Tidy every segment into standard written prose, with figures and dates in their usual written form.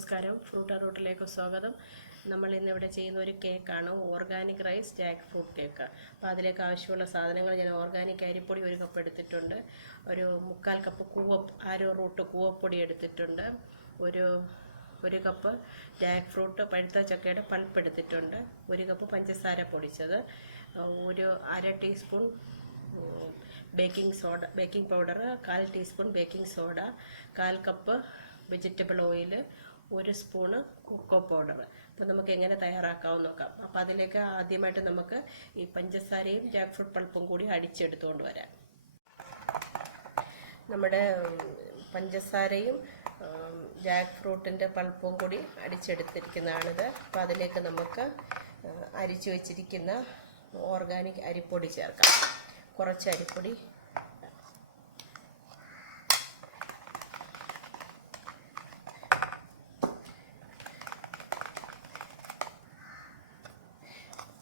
നമസ്കാരം. ഫ്രൂട്ട് റൂട്ടിലേക്ക് സ്വാഗതം. നമ്മൾ ഇന്നിവിടെ ചെയ്യുന്ന ഒരു കേക്കാണ് organic rice jackfruit cake. അപ്പോൾ അതിലേക്ക് ആവശ്യമുള്ള സാധനങ്ങൾ ഞാൻ ഓർഗാനിക് അരിപ്പൊടി 1 കപ്പ് എടുത്തിട്ടുണ്ട്, ഒരു 3/4 കപ്പ് ആരോ റൂട്ട് കൂവപ്പൊടി എടുത്തിട്ടുണ്ട്, ഒരു കപ്പ് ജാക്ക് ഫ്രൂട്ട് പഴുത്ത ചക്കയുടെ പൾപ്പ് എടുത്തിട്ടുണ്ട്, 1 കപ്പ് പഞ്ചസാര പൊടിച്ചത്, ഒരു 1/2 teaspoon baking powder, 1/4 teaspoon baking soda, 1/4 cup vegetable oil, 1 spoon cocoa powder. അപ്പോൾ നമുക്ക് എങ്ങനെ തയ്യാറാക്കാമെന്ന് നോക്കാം. അപ്പോൾ അതിലേക്ക് ആദ്യമായിട്ട് നമുക്ക് ഈ പഞ്ചസാരയും ജാക്ക് ഫ്രൂട്ട് പൾപ്പും കൂടി അടിച്ചെടുത്തുകൊണ്ട് വരാം. നമ്മുടെ പഞ്ചസാരയും ജാക്ക് ഫ്രൂട്ടിൻ്റെ പൾപ്പും കൂടി അടിച്ചെടുത്തിരിക്കുന്നതാണിത്. അപ്പോൾ അതിലേക്ക് നമുക്ക് അരിച്ചു വച്ചിരിക്കുന്ന ഓർഗാനിക് അരിപ്പൊടി ചേർക്കാം. കുറച്ച് അരിപ്പൊടി,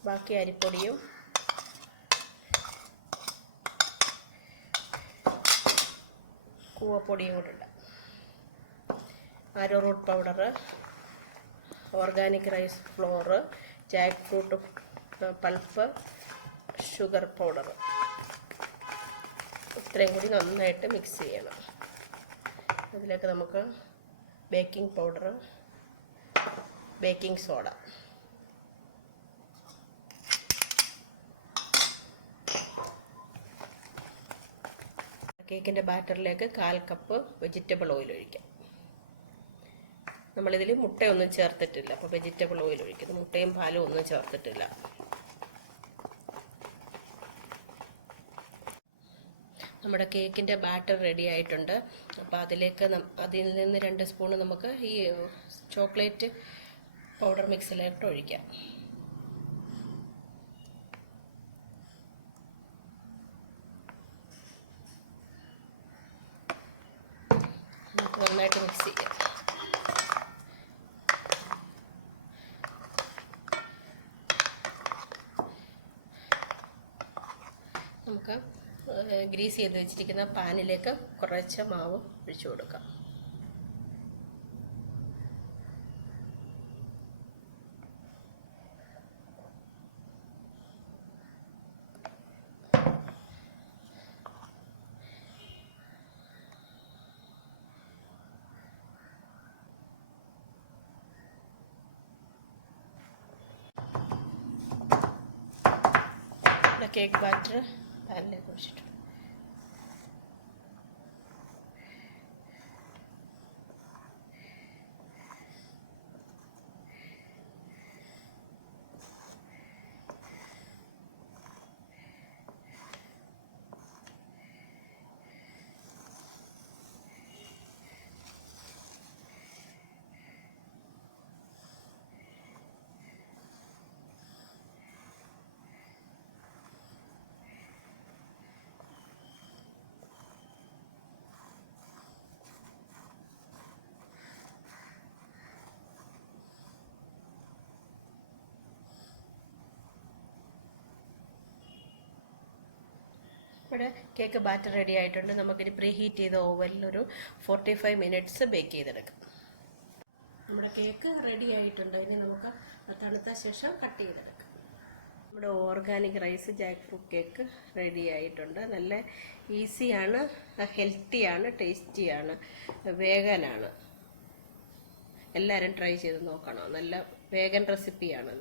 ബാക്കി അരിപ്പൊടിയും കൂവപ്പൊടിയും കൂടെ ഇടാം. Arrowroot powder, organic rice flour, jackfruit pulp, sugar powder, ഇത്രയും കൂടി നന്നായിട്ട് മിക്സ് ചെയ്യണം. അതിലേക്ക് നമുക്ക് ബേക്കിംഗ് പൗഡർ, ബേക്കിംഗ് സോഡ, കേക്കിൻ്റെ ബാറ്ററിലേക്ക് 1/4 കപ്പ് വെജിറ്റബിൾ ഓയിൽ ഒഴിക്കാം. നമ്മളിതിൽ മുട്ടയൊന്നും ചേർത്തിട്ടില്ല, അപ്പോൾ വെജിറ്റബിൾ ഓയിൽ ഒഴിക്കുന്നു. മുട്ടയും പാലും ഒന്നും ചേർത്തിട്ടില്ല. നമ്മുടെ കേക്കിൻ്റെ ബാറ്റർ റെഡി ആയിട്ടുണ്ട്. അപ്പോൾ അതിൽ നിന്ന് 2 സ്പൂണ് നമുക്ക് ഈ ചോക്ലേറ്റ് പൗഡർ മിക്സിലേക്ക് ഒഴിക്കാം. നന്നായിട്ട് മിക്സ് ചെയ്യാം. നമുക്ക് ഗ്രീസ് ചെയ്ത് വെച്ചിരിക്കുന്ന പാനിലേക്ക് കുറച്ച് മാവ് ഒഴിച്ചു കൊടുക്കാം. കേക്ക് ബാറ്റർ പാനിലേക്ക് ഒഴിച്ചിട്ടുണ്ട്. ഇവിടെ കേക്ക് ബാറ്റർ റെഡി ആയിട്ടുണ്ട്. നമുക്കിനി പ്രീ ഹീറ്റ് ചെയ്ത ഓവനിൽ ഒരു 45 മിനിറ്റ്സ് ബേക്ക് ചെയ്തെടുക്കാം. നമ്മുടെ കേക്ക് റെഡി ആയിട്ടുണ്ട്. ഇനി നമുക്ക് തണുത്ത ശേഷം കട്ട് ചെയ്തെടുക്കാം. നമ്മുടെ organic rice jackfruit cake ready ആയിട്ടുണ്ട്. നല്ല ഈസിയാണ്, ഹെൽത്തിയാണ്, ടേസ്റ്റിയാണ്, വേഗനാണ്. എല്ലാവരും ട്രൈ ചെയ്ത് നോക്കണം. നല്ല വേഗൻ റെസിപ്പിയാണ്.